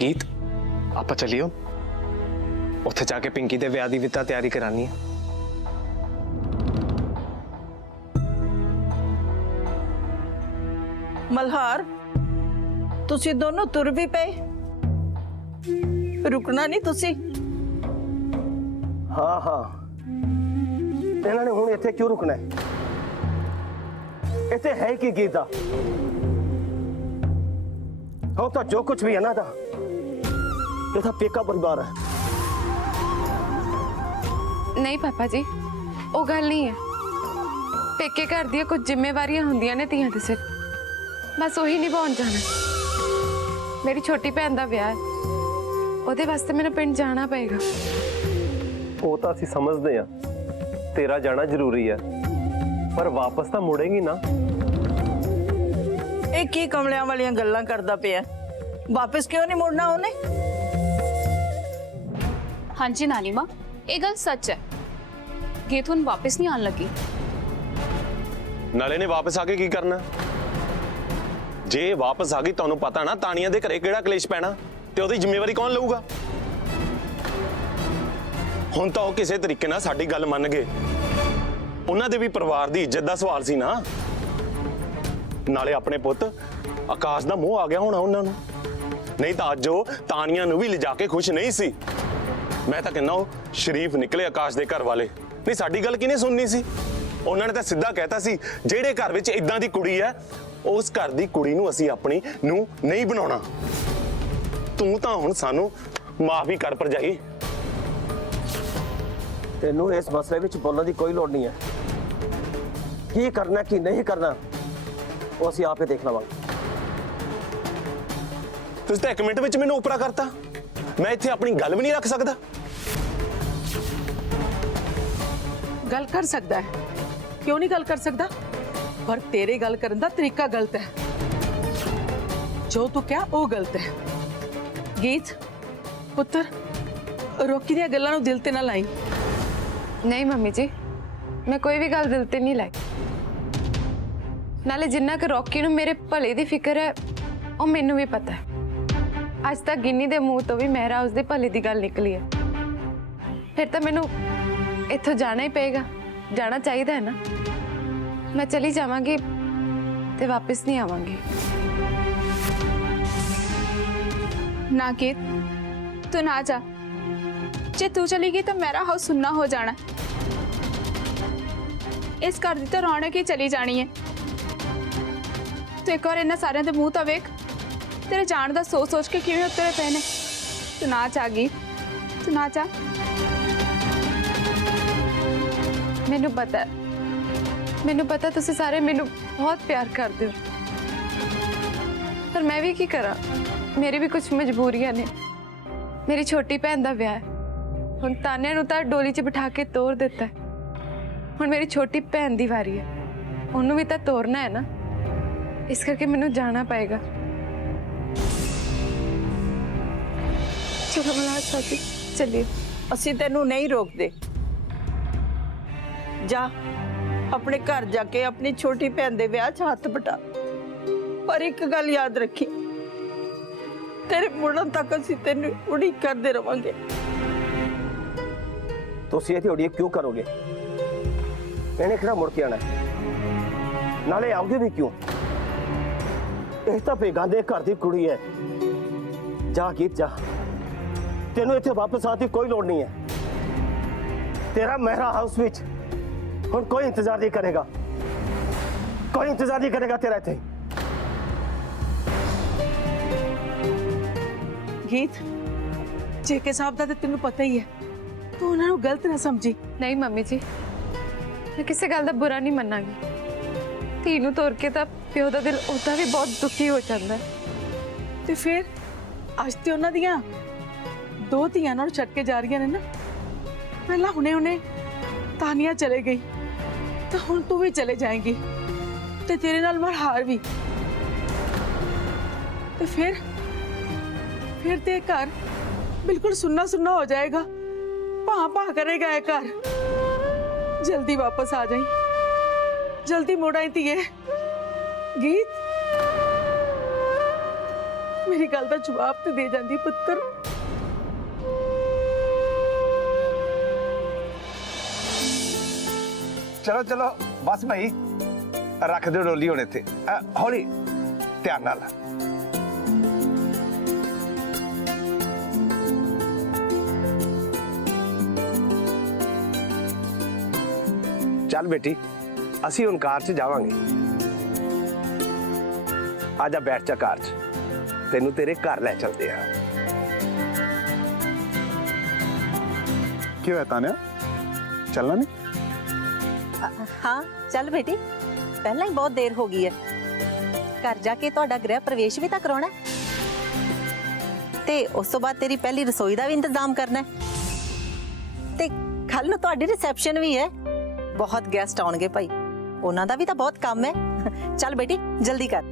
गीत आप चलियो उत्थे जाके पिंकी दे विआह दी भी तां तैयारी करानी है। मल्हार तुसी दोनों तुर भी पे रुकना नहीं तुसी। हाँ हाँ इन्होंने हुण इत्थे क्यों रुकना है? इत्थे है की गीता हो तो जो कुछ भी है ना था ये था पेका परिवार है। नहीं पापा जी वो गल नहीं है। पेके घर दी कुछ जिम्मेवारियां होंदियां ने तियां दे सिर बस वही निभाउण जाना। मेरी छोटी भैन दा विआह है ओदे वास्ते मैनूं पिंड जाना पएगा। वो तो असीं समझदे आ तेरा जाना जरूरी है पर वापस तो मुड़ेगी ना। ਇਹ ਕੀ ਕਮਲਿਆਂ ਵਾਲੀਆਂ ਗੱਲਾਂ ਕਰਦਾ ਪਿਆ? ਵਾਪਸ ਕਿਉਂ ਨਹੀਂ ਮੁੜਨਾ ਉਹਨੇ? हाँ जी नानी माँ ये गल सच है गीत हुण वापस नहीं आन लगी। नाले ने वापस आके की करना जे वापस आ गई तुहानू पता ना तानिया दे घरे किहड़ा कलेश पैना ते ओदी जिम्मेवारी कौन लऊगा। हुण तां ओह किसे तरीके नाल साडी गल मन गए उन्हां दे भी परिवार दी इज्जत दा सवाल सी ना। नाले अपने पुत आकाश दा मोह आ गया होना उन्हां नू नहीं तां अज ओह तानिया नू भी लिजा के खुश नहीं सी। मैं तां कहना ओह शरीफ निकले आकाश दे घर वाले नहीं साडी गल किहने सुननी सी। उन्हां ने तां सिद्धा कहता सी जेड़े घर विच इदां दी कुड़ी है उस घर दी कुड़ी नू असीं अपनी नू नहीं बनाउणा। तू तां हुण सानू माफ ही कर भरजाई। तेनू इस मसले विच बोलने की कोई लोड़ नहीं है। की करना की नहीं करना वो असीं आपे देख लवांगे। तुसीं तां 1 मिनट विच मैनूं उपरा करता मैं इत्थे अपनी गल भी नहीं रख सकदा। गल कर सकता है क्यों नहीं गल कर सकता पर तेरे गल करने का तरीका गलत है। जो तू क्या वो गलत है। गीत पुत्र रोकी दी गल्लां नूं दिल ते ना लाई। नहीं मम्मी जी मैं कोई भी गल दिल ते नहीं लाई। नाले जिन्ना कि रॉकी नूं मेरे भले दी फिक्र है वो मैनूं भी पता है। अज तक गिन्नी दे मुंह तो भी मेहरा उसदे भले दी गल निकली है। फिर तो मैनूं इत्थों जाना ही पेगा जाना चाहिए है ना। मैं चली जावांगी ते वापस नहीं आवांगी। ना गीत तू ना जा जे तू चली गई तो मेरा हाउस सुन्ना हो जाना। इस घर दी तो रौनक ही चली जानी है। तू एक बार इन्हां सारियां दे मुंह तो वेख तेरे जान दा सोच सोच के किवें उतरे पे ने। तू ना जा गीत तू ना जा। मैनू पता तुसी सारे मैनू बहुत प्यार करते हो पर मैं भी की करा मेरी भी कुछ मजबूरियां ने। मेरी छोटी भैन दा विआह है हुण तान्या नूं तां डोली च बिठा के तोर दिता है। हुण मेरी छोटी भैन दी वारी है उन्होंने भी तो तोरना है ना। इस करके मैनू जाना पएगा। चलो मल्हार साथी चलिए। ਅਸੀਂ ਤੈਨੂੰ नहीं रोकते। जा अपने घर जाके अपनी छोटी भैन दे विआह च हथ बटा पर एक गल याद रखी तेरे मुड़न तक ਅਸੀਂ ਤੈਨੂੰ उड़ीक करते रवांगे। तुसीं इत्थे उड़ीक क्यों करोगे? इन्हें किहड़ा मुड़ के आना है? नाले आओगे भी क्यों? यह तो बेगाने घर की कुड़ी है। जा गीत जा तेनू इत्थे वापस आने की कोई लोड़ नहीं है। तेरा मेहरा हाउस विच हुण कोई इंतजार नहीं करेगा। कोई इंतजार नहीं करेगा तेरा इत्थे। गीत जेके साहब दा ते तेनू पता ही है तू उन्हां नूं गलत ना समझी। नहीं मम्मी जी मैं किसी गल का बुरा नहीं मनागी। धी नूं तोर के तां प्यो दा दिल उदा भी बहुत दुखी हो जाता है। ते फिर अज ते उन्हां दियां 2 धीआं नाल छड्ड के जा रही ने ना। पहला हुणे हुणे तानिया चले गई तो हुण तू भी चले जाएगी ते तेरे नाल मल्हार भी। तो फिर ते घर बिल्कुल सुन्ना सुन्ना हो जाएगा। पा पा करेगा ये घर। जल्दी वापस आ जाई जल्दी मुड़ आई थी। गीत ਮੇਰੀ ਗੱਲ ਦਾ ਜਵਾਬ ਤੇ ਦੇ ਜਾਂਦੀ ਪੁੱਤਰ। ਚਲੋ ਚਲੋ ਬਸ ਭਾਈ, ਰੱਖ ਦਿਓ ਡੋਲੀ ਹੁਣ ਇੱਥੇ। ਹੌਲੀ, ਧਿਆਨ ਨਾਲ। ਚੱਲ ਬੇਟੀ, ਅਸੀਂ ਹੁਣ ਕਾਰ 'ਚ ਜਾਵਾਂਗੇ। ਆ ਜਾ, ਬੈਠ ਜਾ ਕਾਰ 'ਚ, ਤੈਨੂੰ ਤੇਰੇ ਘਰ ਲੈ ਚਲਦੇ ਆ। क्यों है तान्या, चलना नहीं? हाँ चल बेटी, पहला ही बहुत देर हो गई है। घर जाके ਤੁਹਾਡਾ ਗ੍ਰਹਿ ਪ੍ਰਵੇਸ਼ ਵੀ ਤਾਂ ਕਰਾਉਣਾ ਹੈ ਤੇ ਉਸ ਤੋਂ ਬਾਅਦ ਤੇਰੀ ਪਹਿਲੀ ਰਸੋਈ ਦਾ ਵੀ ਇੰਤਜ਼ਾਮ ਕਰਨਾ ਹੈ ਤੇ ਕੱਲ ਨੂੰ ਤੁਹਾਡੀ ਰਿਸੈਪਸ਼ਨ ਵੀ ਹੈ। ਬਹੁਤ ਗੈਸਟ ਆਉਣਗੇ ਭਾਈ, ਉਹਨਾਂ ਦਾ ਵੀ ਤਾਂ ਬਹੁਤ ਕੰਮ ਹੈ। ਚੱਲ ਬੇਟੀ ਜਲਦੀ ਕਰ।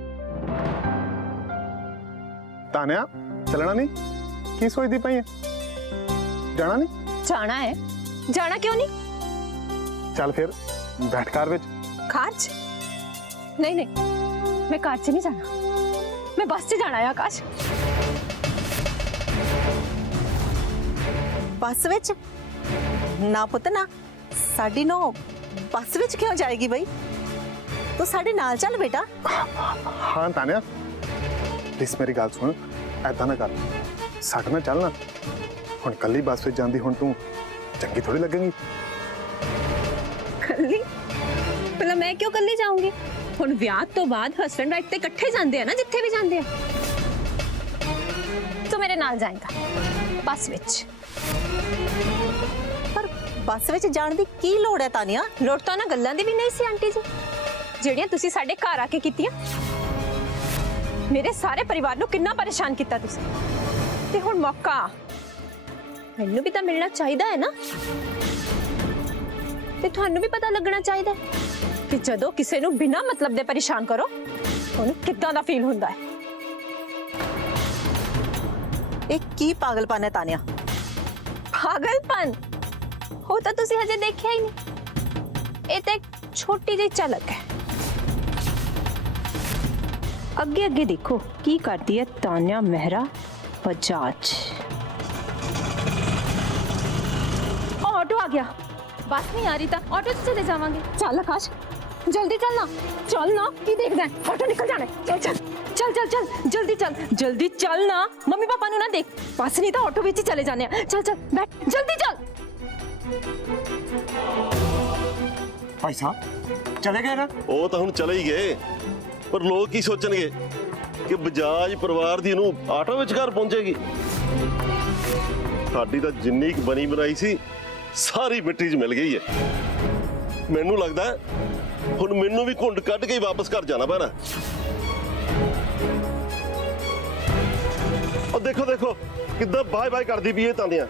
तान्या चलना नहीं? की सोचती पई है? जाना नहीं? जाना है। जाना क्यों नहीं? चल फिर बैठ कार विच। कार च? नहीं नहीं, मैं कार च नहीं जाना, मैं बस च जाना है। आकाश बस विच? ना पुत ना, साडी नो बस विच क्यों जाएगी भाई? तू साडे नाल चल बेटा। हाँ तान्या प्लीज मेरी गल सुन, ऐदा ना कर, साडे नाल चलना। हुण कल्ली बस विच जांदी हुण तू चंगी थोड़ी लगेगी। कल्ली? भला मैं क्यों कल्ली जाऊंगी? हुण विआह तो बाद हस्बैंड वाइफ ते इकट्ठे जांदे हैं ना, जिथे भी जांदे हैं। तू मेरे नाल जाएगा बस विच। पर बस विच जाण दी की लोड़ है तानिया? लोड़ तो ना गल्लां दी भी नहीं सी आंटी जी, ਜਿਹੜੀਆਂ ਤੁਸੀਂ ਸਾਡੇ ਘਰ ਆ ਕੇ ਕੀਤੀਆਂ। ਮੇਰੇ ਸਾਰੇ ਪਰਿਵਾਰ ਨੂੰ ਕਿੰਨਾ ਪਰੇਸ਼ਾਨ ਕੀਤਾ ਤੁਸੀਂ, ਤੇ ਹੁਣ ਮੌਕਾ ਮੈਨੂੰ ਵੀ ਤਾਂ ਮਿਲਣਾ ਚਾਹੀਦਾ ਹੈ ਨਾ। ਤੇ ਤੁਹਾਨੂੰ ਵੀ ਪਤਾ ਲੱਗਣਾ ਚਾਹੀਦਾ ਕਿ ਜਦੋਂ ਕਿਸੇ ਨੂੰ ਬਿਨਾਂ ਮਤਲਬ ਦੇ ਪਰੇਸ਼ਾਨ ਕਰੋ ਉਹਨੂੰ ਕਿੱਦਾਂ ਦਾ ਫੀਲ ਹੁੰਦਾ ਹੈ। ਇਹ ਕੀ ਪਾਗਲਪਨ ਹੈ ਤਾनिया? ਪਾਗਲਪਨ ਹੋ ਤਾਂ ਤੁਸੀਂ ਹਜੇ ਦੇਖਿਆ ਹੀ ਨਹੀਂ। ਇਹ ਤਾਂ ਇੱਕ ਛੋਟੀ ਜਿਹੀ ਝਲਕ ਹੈ। ਅੱਗੇ ਅੱਗੇ ਦੇਖੋ ਕੀ ਕਰਦੀ ਹੈ ਤਾनिया ਮਹਿਰਾ ਬਜਾਜ। ऑटो आ गया, बस नहीं आ रही था, ऑटो से चले जावांगे। चल आकाश जल्दी चलना, चल ना की देखदा है, ऑटो निकल जाना है। चल चल चल चल चल जल्दी चल, जल्दी चल ना, मम्मी पापा नु ना देख, बस नहीं तो ऑटो विच ही चले जाने हैं। चल चल बैठ, जल्दी चल। भाई साहब चले गए ना? ਉਹ ਤਾਂ ਹੁਣ ਚਲੇ ਹੀ ਗਏ, ਪਰ ਲੋਕ ਕੀ ਸੋਚਣਗੇ ਕਿ ਬਜਾਜ ਪਰਿਵਾਰ ਦੀ ਨੂੰ ਆਟੋ ਵਿੱਚ ਘਰ ਪਹੁੰਚੇਗੀ। ਸਾਡੀ ਤਾਂ ਜਿੰਨੀ ਕੁ ਬਣੀ ਬਣਾਈ ਸੀ ਸਾਰੀ ਮਿੱਟੀ 'ਚ ਮਿਲ ਗਈ ਹੈ। ਮੈਨੂੰ ਲੱਗਦਾ ਹੁਣ ਮੈਨੂੰ ਵੀ ਘੁੰਡ ਕੱਢ ਕੇ ਹੀ ਵਾਪਸ ਘਰ ਜਾਣਾ ਪੈਣਾ। ਉਹ ਦੇਖੋ ਦੇਖੋ ਕਿੱਦਾਂ ਬਾਏ ਬਾਏ ਕਰਦੀ ਪਈ ਇਹ ਤਾਂਦੀਆਂ,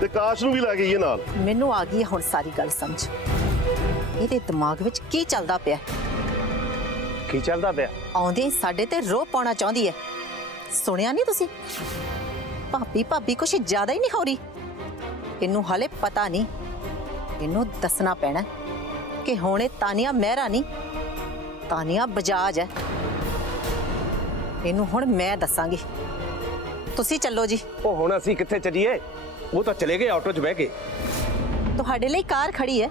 ਤੇ ਕਾਸ਼ ਨੂੰ ਵੀ ਲੈ ਗਈ ਇਹ ਨਾਲ। ਮੈਨੂੰ ਆ ਗਈ ਹੁਣ ਸਾਰੀ ਗੱਲ ਸਮਝ। ਇਹਦੇ ਦਿਮਾਗ ਵਿੱਚ ਕੀ ਚੱਲਦਾ ਪਿਆ? ਕੀ ਚੱਲਦਾ ਪਿਆ? ਆਉਂਦੇ ਸਾਡੇ ਤੇ ਰੋਹ ਪਾਉਣਾ ਚਾਹੁੰਦੀ ਹੈ। ਸੁਣਿਆ ਨਹੀਂ ਤੁਸੀਂ? ਭਾਬੀ ਭਾਬੀ ਕੁਛ ਜ਼ਿਆਦਾ ਹੀ ਨਹੀਂ ਹੋ ਰਹੀ। ਇਹਨੂੰ ਹਾਲੇ ਪਤਾ ਨਹੀਂ, ਇਹਨੂੰ ਦੱਸਣਾ ਪੈਣਾ ਕਿ ਹੁਣ ਇਹ ਤਾनिया ਮਹਿਰਾ ਨਹੀਂ, ਤਾनिया ਬਜਾਜ ਹੈ। ਇਹਨੂੰ ਹੁਣ ਮੈਂ ਦੱਸਾਂਗੀ। ਤੁਸੀਂ ਚੱਲੋ ਜੀ। ਉਹ ਹੁਣ ਅਸੀਂ ਕਿੱਥੇ ਚੱਲੀਏ? ਉਹ ਤਾਂ ਚਲੇ ਗਏ ਆਟੋ 'ਚ ਬਹਿ ਕੇ। ਤੁਹਾਡੇ ਲਈ ਕਾਰ ਖੜੀ ਹੈ,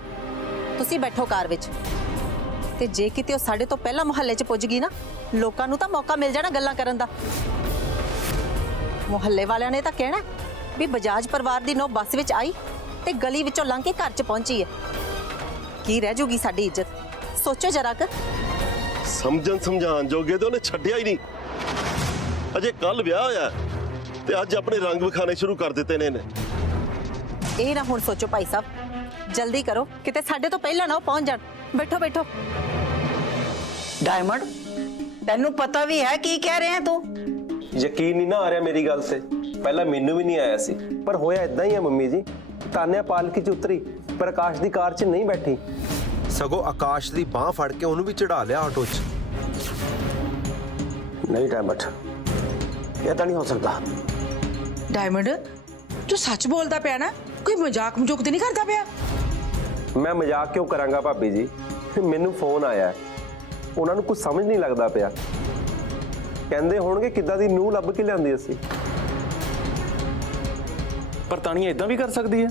ਤੁਸੀਂ ਬੈਠੋ ਕਾਰ ਵਿੱਚ। ਤੇ ਜੇ ਕਿਤੇ ਉਹ ਸਾਡੇ ਤੋਂ ਪਹਿਲਾਂ ਮੁਹੱਲੇ 'ਚ ਪੁੱਜ ਗਈ ਨਾ, ਲੋਕਾਂ ਨੂੰ ਤਾਂ ਮੌਕਾ ਮਿਲ ਜਾਣਾ ਗੱਲਾਂ ਕਰਨ ਦਾ। ਮੁਹੱਲੇ ਵਾਲਿਆਂ ਨੇ ਤਾਂ ਕਹਿਣਾ ਵੀ ਬਜਾਜ ਪਰਿਵਾਰ ਦੀ ਨੋ ਬੱਸ ਵਿੱਚ ਆਈ ਤੇ ਗਲੀ ਵਿੱਚੋਂ ਲੰਘ ਕੇ ਘਰ 'ਚ ਪਹੁੰਚੀ ਹੈ। ਕੀ ਰਹਿ ਜੂਗੀ ਸਾਡੀ ਇੱਜ਼ਤ? ਸੋਚੋ ਜਰਾ ਕੁ। ਸਮਝਣ ਸਮਝਾਉਣ ਜੋਗੇ ਤੇ ਉਹਨੇ ਛੱਡਿਆ ਹੀ ਨਹੀਂ। ਅਜੇ ਕੱਲ ਵਿਆਹ ਹੋਇਆ ਤੇ ਅੱਜ ਆਪਣੇ ਰੰਗ ਵਿਖਾਣੇ ਸ਼ੁਰੂ ਕਰ ਦਿੱਤੇ ਨੇ ਇਹਨੇ। ਇਹ ਨਾ ਹੁਣ ਸੋਚੋ ਭਾਈ ਸਾਹਿਬ, ਜਲਦੀ ਕਰੋ ਕਿਤੇ ਸਾਡੇ ਤੋਂ ਪਹਿਲਾਂ ਨਾ ਉਹ ਪਹੁੰਚ ਜਾਣ। ਬੈਠੋ ਬੈਠੋ। ਡਾਇਮੰਡ, ਤੈਨੂੰ ਪਤਾ ਵੀ ਹੈ ਕੀ ਕਹਿ ਰਿਹਾ ਤੂੰ? ਯਕੀਨ ਨਹੀਂ ਨਾ ਆ ਰਿਹਾ ਮੇਰੀ ਗੱਲ ਤੇ। ਪਹਿਲਾਂ ਮੈਨੂੰ ਵੀ ਨਹੀਂ ਆਇਆ ਸੀ, ਪਰ ਹੋਇਆ ਇਦਾਂ ਹੀ ਹੈ ਮੰਮੀ ਜੀ। ਤਾनिया ਪਾਲਕੀ 'ਚ ਉਤਰੀ, ਪਰ ਆਕਾਸ਼ ਦੀ ਕਾਰ 'ਚ ਨਹੀਂ ਬੈਠੀ। ਸਗੋਂ ਆਕਾਸ਼ ਦੀ ਬਾਹ ਫੜ ਕੇ ਉਹਨੂੰ ਵੀ ਚੜਾ ਲਿਆ ਆਟੋ 'ਚ। नहीं डायमंड, ऐसा नहीं हो सकता। ਡਾਇਮੰਡ ਤੂੰ ਸੱਚ ਬੋਲਦਾ ਪਿਆ ਨਾ? ਕੋਈ ਮਜ਼ਾਕ ਮਜੂਕ ਤੇ ਨਹੀਂ ਕਰਦਾ ਪਿਆ? ਮੈਂ ਮਜ਼ਾਕ ਕਿਉਂ ਕਰਾਂਗਾ ਭਾਬੀ ਜੀ? ਮੈਨੂੰ ਫੋਨ ਆਇਆ, ਉਹਨਾਂ ਨੂੰ ਕੁਝ ਸਮਝ ਨਹੀਂ ਲੱਗਦਾ ਪਿਆ। ਕਹਿੰਦੇ ਹੋਣਗੇ ਕਿੱਦਾਂ ਦੀ ਨੂੰਹ ਲੱਭ ਕੇ ਲਿਆਂਦੀ ਅਸੀਂ। ਪਰ ਤਾਨੀਆ ਇਦਾਂ ਵੀ ਕਰ ਸਕਦੀ ਹੈ?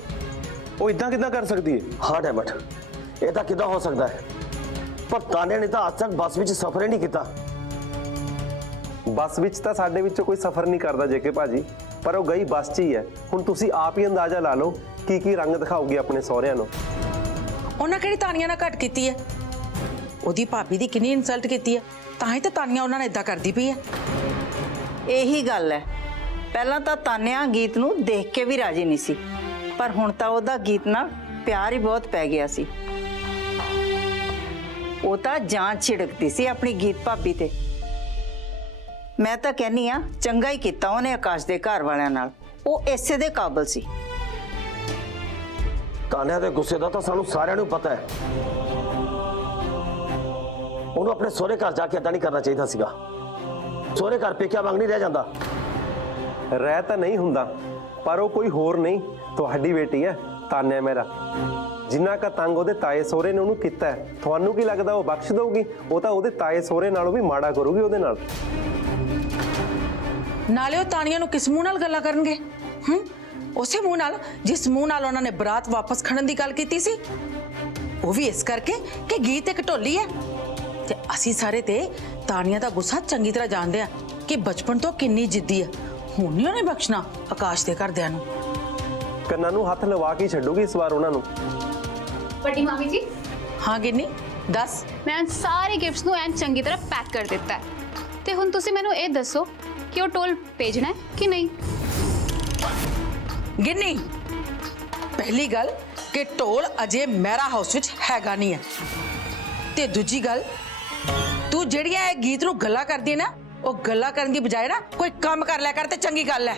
ਉਹ ਇਦਾਂ ਕਿੱਦਾਂ ਕਰ ਸਕਦੀ ਹੈ? ਹਾਂ ਡੈਮਟ, ਇਹ ਤਾਂ ਕਿੱਦਾਂ ਹੋ ਸਕਦਾ ਹੈ? ਪਰ ਤਾਨੇ ਨੇ ਤਾਂ ਅੱਜ ਤੱਕ ਬੱਸ ਵਿੱਚ ਸਫ਼ਰ ਹੀ ਨਹੀਂ ਕੀਤਾ। ਬੱਸ ਵਿੱਚ ਤਾਂ ਸਾਡੇ ਵਿੱਚੋਂ ਕੋਈ ਸਫ਼ਰ ਨਹੀਂ ਕਰਦਾ ਜੇਕੇ ਭਾਜੀ, ਪਰ ਉਹ ਗਈ ਬੱਸ 'ਚ ਹੀ ਹੈ। ਹੁਣ ਤੁਸੀਂ ਆਪ ਹੀ ਅੰਦਾਜ਼ਾ ਲਾ ਲਓ ਕੀ ਰੰਗ ਦਿਖਾਊਗੀ ਆਪਣੇ ਸਹੁਰਿਆਂ ਨੂੰ। ਉਹਨਾਂ ਕਿਹੜੀ ਤਾਨੀਆਂ ਨਾਲ ਘੱਟ ਕੀਤੀ ਹੈ? ਉਹਦੀ ਭਾਬੀ ਦੀ ਕਿੰਨੀ ਇਨਸਲਟ ਕੀਤੀ ਹੈ, ਤਾਂ ਹੀ ਤਾਂ ਤਾਨੀਆਂ ਉਹਨਾਂ ਨਾਲ ਇਦਾਂ ਕਰਦੀ ਪਈ ਹੈ। ਇਹੀ ਗੱਲ ਹੈ, ਪਹਿਲਾਂ ਤਾਂ ਤਾਨਿਆ ਗੀਤ ਨੂੰ ਦੇਖ ਕੇ ਵੀ ਰਾਜੀ ਨਹੀਂ ਸੀ, ਪਰ ਹੁਣ ਤਾਂ ਉਹਦਾ ਗੀਤ ਨਾਲ ਪਿਆਰ ਹੀ ਬਹੁਤ ਪੈ ਗਿਆ ਸੀ। ਉਹ ਤਾਂ ਜਾਨ ਛਿੜਕਦੀ ਸੀ ਆਪਣੀ ਗੀਤ ਭਾਬੀ ਤੇ। ਮੈਂ ਤਾਂ ਕਹਿੰਨੀ ਆ ਚੰਗਾ ਹੀ ਕੀਤਾ ਉਹਨੇ ਆਕਾਸ਼ ਦੇ ਘਰ ਵਾਲਿਆਂ ਨਾਲ, ਉਹ ਇਸੇ ਦੇ ਕਾਬਿਲ ਸੀ। ਤਾਨਿਆ ਦੇ ਗੁੱਸੇ ਦਾ ਤਾਂ ਸਾਨੂੰ ਸਾਰਿਆਂ ਨੂੰ ਪਤਾ ਹੈ। ਉਹਨੂੰ ਆਪਣੇ ਸਹੁਰੇ ਘਰ ਜਾ ਕੇ ਏਦਾਂ ਨਹੀਂ ਕਰਨਾ ਚਾਹੀਦਾ ਸੀਗਾ। ਸਹੁਰੇ ਘਰ ਪੇਕਿਆ ਵਾਂਗ ਨਹੀਂ ਰਹਿ ਜਾਂਦਾ। ਰਹਿ ਤਾਂ ਨਹੀਂ ਹੁੰਦਾ, ਪਰ ਉਹ ਕੋਈ ਹੋਰ ਨਹੀਂ, ਤੁਹਾਡੀ ਬੇਟੀ ਹੈ ਤਾਨਿਆ ਮੇਰਾ। ਜਿੰਨਾ ਕਾ ਤੰਗ ਉਹਦੇ ਤਾਏ ਸਹੁਰੇ ਨੇ ਉਹਨੂੰ ਕੀਤਾ ਹੈ, ਤੁਹਾਨੂੰ ਕੀ ਲੱਗਦਾ ਉਹ ਬਖਸ਼ ਦਊਗੀ? ਉਹ ਤਾਂ ਉਹਦੇ ਤਾਏ ਸਹੁਰੇ ਨਾਲੋਂ ਵੀ ਮਾੜਾ ਕਰੂਗੀ ਉਹਦੇ ਨਾਲ। ਨਾਲੇ ਉਹ ਤਾਨੀਆਂ ਨੂੰ ਕਿਸ ਮੂੰਹ ਨਾਲ ਗੱਲਾਂ ਕਰਨਗੇ? ਉਸੇ ਮੂੰਹ ਨਾਲ ਜਿਸ ਮੂੰਹ ਨਾਲ ਉਹਨਾਂ ਨੇ ਬਰਾਤ ਵਾਪਸ ਖੜਨ ਦੀ ਗੱਲ ਕੀਤੀ ਸੀ। ਉਹ ਵੀ ਇਸ ਕਰਕੇ ਕਿ ਗੀਤ ਇੱਕ ਢੋਲੀ ਹੈ। ਤੇ ਅਸੀਂ ਸਾਰੇ ਤੇ ਤਾਨੀਆਂ ਦਾ ਗੁੱਸਾ ਚੰਗੀ ਤਰ੍ਹਾਂ ਜਾਣਦੇ ਆ ਕਿ ਬਚਪਨ ਤੋਂ ਕਿੰਨੀ ਜਿੱਦੀ ਹੈ। ਹੁਣ ਨਹੀਂ ਉਹਨੇ ਬਖਸ਼ਣਾ ਆਕਾਸ਼ ਦੇ ਘਰਦਿਆਂ ਨੂੰ। ਕੰਨਾਂ ਨੂੰ ਹੱਥ ਲਵਾ ਕੇ ਛੱਡੂਗੀ ਇਸ ਵਾਰ ਉਹਨਾਂ ਨੂੰ। ਵੱਡੀ ਮਾਮੀ ਜੀ, ਹਾਂ ਗਿੰਨੀ ਦੱਸ। ਮੈਂ ਸਾਰੇ ਗਿਫਟਸ ਨੂੰ ਐਨ ਚੰਗੀ ਤਰ੍ਹਾਂ ਪੈਕ ਕਰ ਦਿੱਤਾ ਹੈ, ਤੇ ਹੁਣ ਤੁਸੀਂ ਮੈਨੂੰ ਇਹ ਦੱਸੋ ਕਿ ਉਹ ਟੋਲ ਭੇਜਣਾ ਹੈ ਕਿ ਨਹੀਂ? ਗਿੰਨੀ, ਪਹਿਲੀ ਗੱਲ ਕਿ ਢੋਲ ਅਜੇ ਮਹਿਰਾ ਹਾਊਸ ਵਿੱਚ ਹੈਗਾ ਨਹੀਂ ਹੈ, ਤੇ ਦੂਜੀ ਗੱਲ ਤੂੰ ਜਿਹੜੀਆਂ ਇਹ ਗੀਤ ਨੂੰ ਗੱਲਾਂ ਕਰਦੀ ਹੈ ਨਾ, ਉਹ ਗੱਲਾਂ ਕਰਨ ਦੀ ਬਜਾਏ ਨਾ ਕੋਈ ਕੰਮ ਕਰ ਲਿਆ ਕਰ ਤੇ ਚੰਗੀ ਗੱਲ ਹੈ।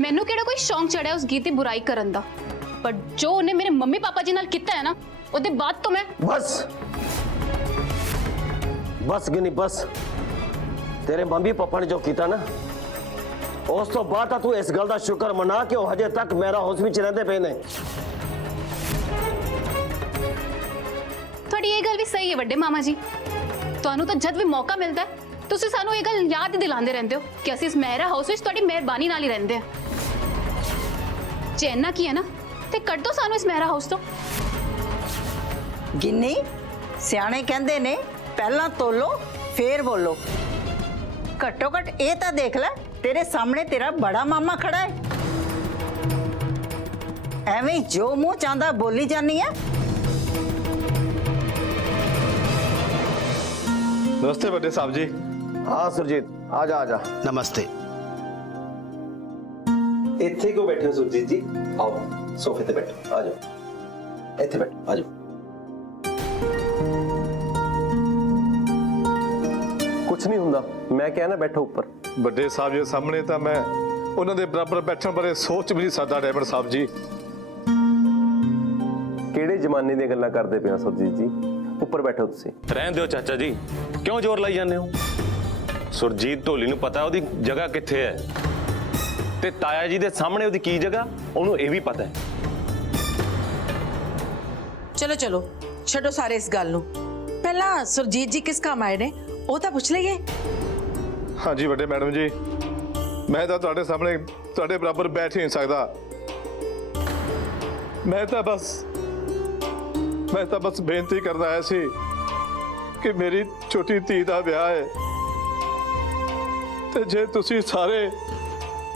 ਮੈਨੂੰ ਕਿਹੜਾ ਕੋਈ ਸ਼ੌਂਕ ਚੜਿਆ ਉਸ ਗੀਤ ਦੀ ਬੁਰਾਈ ਕਰਨ ਦਾ, ਪਰ ਜੋ ਉਹਨੇ ਮੇਰੇ ਮੰਮੀ ਪਾਪਾ ਜੀ ਨਾਲ ਕੀਤਾ ਹੈ ਨਾ, ਉਹਦੇ ਬਾਅਦ ਤੋਂ ਮੈਂ ਬਸ ਬਸ ਗਿੰਨੀ ਬਸ। ਤੇਰੇ ਮੰਮੀ ਪਾਪਾ ਨੇ ਜੋ ਕੀਤਾ ਨਾ, ਉਸ ਤੋਂ ਬਾਅਦ ਤਾਂ ਤੂੰ ਇਸ ਗੱਲ ਦਾ ਸ਼ੁਕਰ ਮਨਾ ਕਿ ਉਹ ਹਜੇ ਤੱਕ ਮੇਰਾ ਹਾਊਸ ਵਿੱਚ ਰਹਿੰਦੇ ਪਏ ਨੇ। ਤੁਹਾਡੀ ਇਹ ਗੱਲ ਵੀ ਸਹੀ ਹੈ ਵੱਡੇ ਮਾਮਾ ਜੀ। ਤੁਹਾਨੂੰ ਤਾਂ ਜਦ ਵੀ ਮੌਕਾ ਮਿਲਦਾ ਹੈ ਤੁਸੀਂ ਸਾਨੂੰ ਇਹ ਗੱਲ ਯਾਦ ਦਿਲਾਉਂਦੇ ਰਹਿੰਦੇ ਹੋ ਕਿ ਅਸੀਂ ਇਸ ਮਹਿਰਾ ਹਾਊਸ ਵਿੱਚ ਤੁਹਾਡੀ ਮਿਹਰਬਾਨੀ ਨਾਲ ਹੀ ਰਹਿੰਦੇ ਹਾਂ। ਜੇ ਇੰਨਾ ਕੀ ਹੈ ਨਾ ਤੇ ਕੱਢ ਦੋ ਸਾਨੂੰ ਇਸ ਮਹਿਰਾ ਹਾਊਸ ਤੋਂ। ਗਿੰਨੀ, ਸਿਆਣੇ ਕਹਿੰਦੇ ਨੇ ਪਹਿਲਾਂ ਤੋਲੋ ਫੇਰ ਬੋਲੋ। ਘੱਟੋ ਘੱਟ ਇਹ ਤਾਂ ਦੇਖ ਲੈ, ਤੇਰੇ ਸਾਹਮਣੇ ਤੇਰਾ ਬੜਾ ਮਾਮਾ ਖੜਾ ਹੈ। ਐਵੇਂ ਜੋ ਮੂੰਹ ਚਾਹੁੰਦਾ ਬੋਲੀ ਜਾਨੀ ਹੈ। ਨਮਸਤੇ ਵੱਡੇ ਸਾਹਿਬ ਜੀ। हाँ सुरजीत, आजा आजा। ਨਮਸਤੇ। ਇੱਥੇ ਕਿਉਂ ਬੈਠੇ ਹੋ ਸੁਰਜੀਤ ਜੀ? ਆਓ ਸੋਫੇ ਤੇ ਬੈਠੋ, ਆ ਜਾਓ ਇੱਥੇ ਬੈਠੋ, ਆ ਜਾਓ। ਕੁਛ ਨਹੀਂ ਹੁੰਦਾ, ਮੈਂ ਕਿਹਾ ਨਾ ਬੈਠੋ ਉੱਪਰ। ਵੱਡੇ ਸਾਹਿਬ ਜੀ ਸਾਹਮਣੇ ਤਾਂ ਮੈਂ ਉਹਨਾਂ ਦੇ ਬਰਾਬਰ ਬੈਠਣ ਬਾਰੇ ਸੋਚ ਵੀ ਨਹੀਂ ਸਕਦਾ ਡੈਮਨ ਸਾਹਿਬ ਜੀ। ਕਿਹੜੇ ਜ਼ਮਾਨੇ ਦੀਆਂ ਗੱਲਾਂ ਕਰਦੇ ਪਏ ਹੋ ਸੁਰਜੀਤ ਜੀ? ਉੱਪਰ ਬੈਠੋ ਤੁਸੀਂ। ਰਹਿਣ ਦਿਓ ਚਾਚਾ ਜੀ, ਕਿਉਂ ਜ਼ੋਰ ਲਾਈ ਜਾਂਦੇ ਹੋ? ਸੁਰਜੀਤ ਢੋਲੀ ਨੂੰ ਪਤਾ ਉਹਦੀ ਜਗ੍ਹਾ ਕਿੱਥੇ ਹੈ, ਤੇ ਤਾਇਆ ਜੀ ਦੇ ਸਾਹਮਣੇ ਉਹਦੀ ਕੀ ਜਗ੍ਹਾ ਉਹਨੂੰ ਇਹ ਵੀ ਪਤਾ ਹੈ। ਚਲੋ ਚਲੋ ਛੱਡੋ ਸਾਰੇ ਇਸ ਗੱਲ ਨੂੰ। ਪਹਿਲਾਂ ਸੁਰਜੀਤ ਜੀ ਕਿਸ ਕੰਮ ਆਏ ਨੇ ਉਹ ਤਾਂ ਪੁੱਛ ਲਈਏ। ਹਾਂਜੀ ਵੱਡੇ ਮੈਡਮ ਜੀ, ਮੈਂ ਤਾਂ ਤੁਹਾਡੇ ਸਾਹਮਣੇ ਤੁਹਾਡੇ ਬਰਾਬਰ ਬੈਠ ਹੀ ਨਹੀਂ ਸਕਦਾ। ਮੈਂ ਤਾਂ ਬਸ ਬੇਨਤੀ ਕਰਦਾ ਆਇਆ ਸੀ ਕਿ ਮੇਰੀ ਛੋਟੀ ਧੀ ਦਾ ਵਿਆਹ ਹੈ, ਤੇ ਜੇ ਤੁਸੀਂ ਸਾਰੇ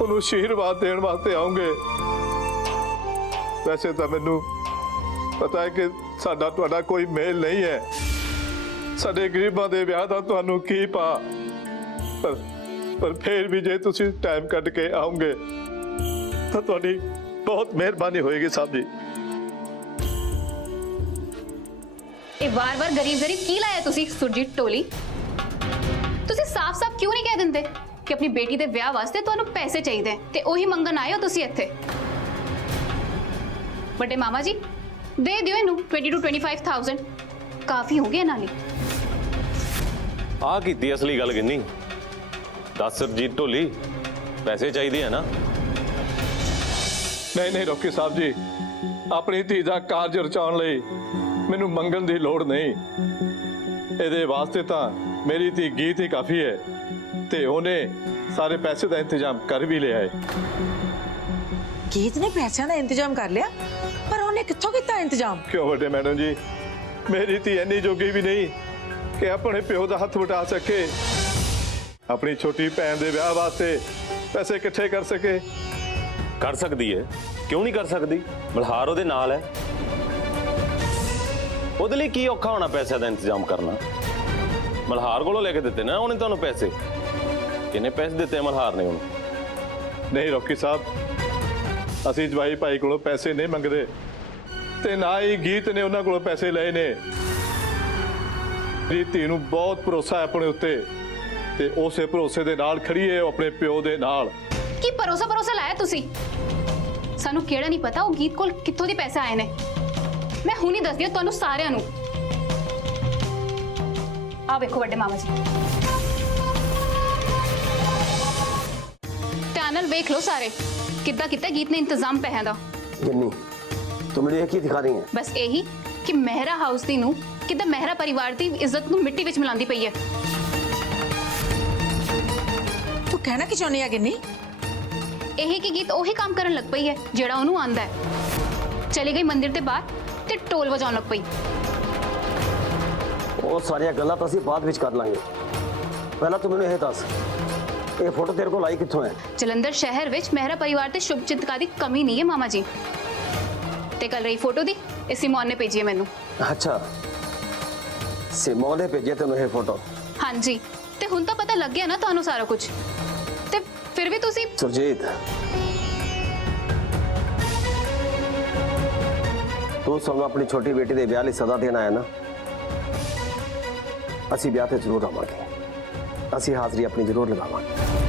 ਉਹਨੂੰ ਆਸ਼ੀਰਵਾਦ ਦੇਣ ਵਾਸਤੇ ਆਉਂਗੇ। ਵੈਸੇ ਤਾਂ ਮੈਨੂੰ ਪਤਾ ਹੈ ਕਿ ਸਾਡਾ ਤੁਹਾਡਾ ਕੋਈ ਮੇਲ ਨਹੀਂ ਹੈ, ਸਾਡੇ ਗਰੀਬਾਂ ਦੇ ਵਿਆਹ ਦਾ ਤੁਹਾਨੂੰ ਕੀ ਪਾ, ਪਰ ਫਿਰ ਵੀ ਜੇ ਤੁਸੀਂ ਟਾਈਮ ਕੱਢ ਕੇ ਆਉਂਗੇ ਤਾਂ ਤੁਹਾਡੀ ਬਹੁਤ ਮਿਹਰਬਾਨੀ ਹੋਏਗੀ ਸਾਹਿਬ ਜੀ। ਇਹ ਵਾਰ-ਵਾਰ ਗਰੀਬ ਕੀ ਲਾਇਆ ਤੁਸੀਂ ਸੁਰਜੀਤ ਢੋਲੀ? ਤੁਸੀਂ ਸਾਫ਼-ਸਾਫ਼ ਕਿਉਂ ਨਹੀਂ ਕਹਿ ਦਿੰਦੇ ਕਿ ਆਪਣੀ ਬੇਟੀ ਦੇ ਵਿਆਹ ਵਾਸਤੇ ਤੁਹਾਨੂੰ ਪੈਸੇ ਚਾਹੀਦੇ ਤੇ ਉਹੀ ਮੰਗਣ ਆਏ ਹੋ ਤੁਸੀਂ ਇੱਥੇ? ਵੱਡੇ ਮਾਮਾ ਜੀ ਦੇ ਦਿਓ ਇਹਨੂੰ 20 to 25,000 ਕਾਫੀ ਹੋ ਗਿਆ ਨਾਲ ਹੀ। ਆ ਕੀਤੀ ਅਸਲੀ ਗੱਲ ਗਿੰਨੀ। ਦੱਸ ਸੁਰਜੀਤ ਢੋਲੀ, ਪੈਸੇ ਚਾਹੀਦੇ ਆ ਨਾ? ਨਹੀਂ ਰੋਕੀ ਸਾਹਿਬ ਜੀ, ਆਪਣੀ ਧੀ ਦਾ ਕਾਰਜ ਰਚਾਉਣ ਲਈ ਮੈਨੂੰ ਮੰਗਣ ਦੀ ਲੋੜ ਨਹੀਂ। ਇਹਦੇ ਵਾਸਤੇ ਤਾਂ ਮੇਰੀ ਧੀ ਗੀਤ ਹੀ ਕਾਫੀ ਹੈ। ਤੇ ਉਹਨੇ ਸਾਰੇ ਪੈਸੇ ਦਾ ਇੰਤਜ਼ਾਮ ਕਰ ਵੀ ਲਿਆ ਹੈ। ਗੀਤ ਨੇ ਪੈਸਿਆਂ ਦਾ ਇੰਤਜ਼ਾਮ ਕਰ ਲਿਆ, ਪਰ ਉਹਨੇ ਕਿੱਥੋਂ ਕੀਤਾ ਇੰਤਜ਼ਾਮ? ਕਿਉਂ ਵੱਡੇ ਮੈਡਮ ਜੀ, ਮੇਰੀ ਧੀ ਇੰਨੀ ਜੋਗੀ ਵੀ ਨਹੀਂ ਕਿ ਆਪਣੇ ਪਿਓ ਦਾ ਹੱਥ ਵਟਾ ਸਕੇ, ਆਪਣੀ ਛੋਟੀ ਭੈਣ ਦੇ ਵਿਆਹ ਵਾਸਤੇ ਪੈਸੇ ਇਕੱਠੇ ਕਰ ਸਕੇ। ਕਰ ਸਕਦੀ ਹੈ, ਕਿਉਂ ਨਹੀਂ ਕਰ ਸਕਦੀ? ਮਲਹਾਰ ਉਹਦੇ ਨਾਲ ਹੈ, ਉਹਦੇ ਲਈ ਕੀ ਔਖਾ ਹੋਣਾ ਪੈਸਿਆਂ ਦਾ ਇੰਤਜ਼ਾਮ ਕਰਨਾ? ਮਲਹਾਰ ਕੋਲੋਂ ਲੈ ਕੇ ਦਿੱਤੇ ਨਾ ਉਹਨੇ ਤੁਹਾਨੂੰ ਪੈਸੇ। ਕਿੰਨੇ ਪੈਸੇ ਦਿੱਤੇ ਮਲਹਾਰ ਨੇ ਉਹਨੂੰ? ਨਹੀਂ ਰੋਕੀ ਸਾਹਿਬ, ਅਸੀਂ ਜਵਾਈ ਭਾਈ ਕੋਲੋਂ ਪੈਸੇ ਨਹੀਂ ਮੰਗਦੇ ਤੇ ਨਾ ਹੀ ਗੀਤ ਨੇ ਉਹਨਾਂ ਕੋਲੋਂ ਪੈਸੇ ਲਏ ਨੇ। ਮੇਰੀ ਧੀ ਨੂੰ ਬਹੁਤ ਭਰੋਸਾ ਹੈ ਆਪਣੇ ਉੱਤੇ ਤੇ ਉਸੇ ਭਰੋਸੇ ਦੇ ਨਾਲ ਖੜੀ ਹੈ ਉਹ ਆਪਣੇ ਪਿਓ ਦੇ ਨਾਲ। ਕੀ ਭਰੋਸਾ ਲਾਇਆ ਤੁਸੀਂ? ਸਾਨੂੰ ਕਿਹੜਾ ਨਹੀਂ ਪਤਾ ਉਹ ਗੀਤ ਕੋਲ ਕਿੱਥੋਂ ਦੇ ਪੈਸੇ ਆਏ ਨੇ। ਮੈਂ ਹੁਣੀ ਦੱਸਦੀ ਹਾਂ ਤੁਹਾਨੂੰ ਸਾਰਿਆਂ ਨੂੰ। ਆ ਵੇਖੋ ਵੱਡੇ ਮਾਮਾ ਜੀ, ਧਿਆਨ ਨਾਲ ਵੇਖ ਲਓ ਸਾਰੇ, ਕਿੱਦਾਂ ਕੀਤਾ ਗੀਤ ਨੇ ਇੰਤਜ਼ਾਮ ਪੈਸਿਆਂ ਦਾ। ਗਿੰਨੀ, ਤੂੰ ਮੈਨੂੰ ਇਹ ਕੀ ਦਿਖਾ ਰਹੀ ਹੈ? ਬਸ ਇਹੀ ਕਿ ਮਹਿਰਾ ਹਾਊਸ ਦੀ ਨੂੰ ਕਿੱਦਾਂ ਮਹਿਰਾ ਪਰਿਵਾਰ ਦੀ ਇੱਜ਼ਤ ਨੂੰ ਮਿੱਟੀ ਵਿੱਚ ਮਿਲਾਉਂਦੀ ਪਈ ਹੈ। ਤੂੰ ਕਹਿਣਾ ਕੀ ਚਾਹੁੰਦੀ ਆ ਗਿੰਨੀ? ਇਹੀ ਕਿ ਗੀਤ ਉਹੀ ਕੰਮ ਕਰਨ ਲੱਗ ਪਈ ਹੈ ਜਿਹੜਾ ਉਹਨੂੰ ਆਂਦਾ ਹੈ। ਚਲੀ ਗਈ ਮੰਦਿਰ ਦੇ ਬਾਹਰ ਤੇ ਢੋਲ ਵਜਾਉਣ ਲੱਗ ਪਈ। ਉਹ ਸਾਰੀਆਂ ਗੱਲਾਂ ਤਾਂ ਅਸੀਂ ਬਾਅਦ ਵਿੱਚ ਕਰ ਲਾਂਗੇ, ਪਹਿਲਾਂ ਤੂੰ ਮੈਨੂੰ ਇਹ ਦੱਸ, ਇਹ ਫੋਟੋ ਤੇਰੇ ਕੋਲ ਆਈ ਕਿੱਥੋਂ ਹੈ? ਜਲੰਧਰ ਸ਼ਹਿਰ ਵਿੱਚ ਮਹਿਰਾ ਪਰਿਵਾਰ ਤੇ ਸ਼ੁਭ ਚਿੰਤਕਾਂ ਦੀ ਕਮੀ ਨਹੀਂ ਹੈ ਮਾਮਾ ਜੀ। ਤੇ ਕੱਲ ਰਹੀ ਫੋਟੋ ਦੀ, ਇਹ ਸਿਮੋਨ ਨੇ ਭੇਜੀ ਹੈ ਮੈਨੂੰ। ਅੱਛਾ, ਸਿਮੋਨ ਨੇ ਭੇਜਿਆ ਤੈਨੂੰ ਇਹ ਫੋਟੋ? ਹਾਂਜੀ, ਤੇ ਹੁਣ ਤਾਂ ਪਤਾ ਲੱਗ ਗਿਆ ਨਾ ਤੁਹਾਨੂੰ ਸਾਰਾ ਕੁਝ। ਤੇ ਫਿਰ ਵੀ ਤੁਸੀਂ ਸੁਰਜੀਤ, ਤੂੰ ਸਾਨੂੰ ਆਪਣੀ ਛੋਟੀ ਬੇਟੀ ਦੇ ਵਿਆਹ ਲਈ ਸਦਾ ਦੇਣ ਆਇਆ ਨਾ। ਅਸੀਂ ਵਿਆਹ ਤੇ ਜ਼ਰੂਰ ਆਵਾਂਗੇ, ਅਸੀਂ ਹਾਜ਼ਰੀ ਆਪਣੀ ਜ਼ਰੂਰ ਲਗਾਵਾਂਗੇ।